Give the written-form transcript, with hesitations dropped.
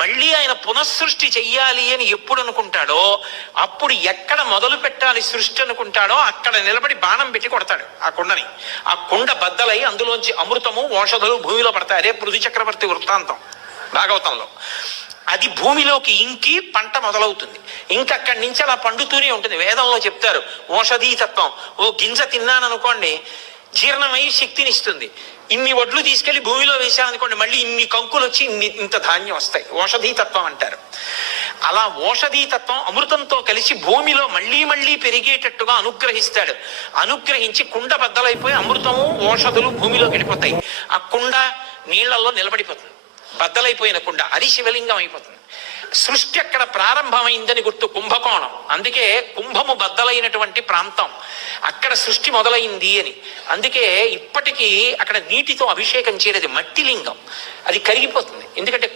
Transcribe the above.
మళ్ళీ ఆయన పునఃసృష్టి చెయ్యాలి అని ఎప్పుడు అనుకుంటాడో అప్పుడు ఎక్కడ మొదలు పెట్టాలి సృష్టి అనుకుంటాడో అక్కడ నిలబడి బాణం పెట్టి కొడతాడు ఆ కుండని. ఆ కుండ బద్దలై అందులోంచి అమృతము ఔషధులు భూమిలో పడతాయి. అదే పృథు చక్రవర్తి వృత్తాంతం భాగవతంలో. అది భూమిలోకి ఇంకి పంట మొదలవుతుంది. ఇంకక్కడి నుంచి అలా పండుతూనే ఉంటుంది. వేదంలో చెప్తారు ఓషధీతత్వం. ఓ గింజ తిన్నాననుకోండి జీర్ణమై శక్తినిస్తుంది. ఇన్ని వడ్లు తీసుకెళ్లి భూమిలో వేశాననుకోండి మళ్ళీ ఇన్ని కంకులు వచ్చి ఇంత ధాన్యం వస్తాయి. ఓషధీతత్వం అంటారు. అలా ఓషధీతత్వం అమృతంతో కలిసి భూమిలో మళ్ళీ మళ్ళీ పెరిగేటట్టుగా అనుగ్రహిస్తాడు. అనుగ్రహించి కుండ బద్దలైపోయి అమృతము ఓషధులు భూమిలో వెళ్ళిపోతాయి. ఆ కుండ నీళ్లలో నిలబడిపోతుంది. బద్దలైపోయిన కుండ అది శివలింగం అయిపోతుంది. సృష్టి అక్కడ ప్రారంభమైందని గుర్తు కుంభకోణం. అందుకే కుంభము బద్దలైనటువంటి ప్రాంతం, అక్కడ సృష్టి మొదలైంది అని. అందుకే ఇప్పటికీ అక్కడ నీటితో అభిషేకం చేయలేదు, మట్టి లింగం, అది కరిగిపోతుంది. ఎందుకంటే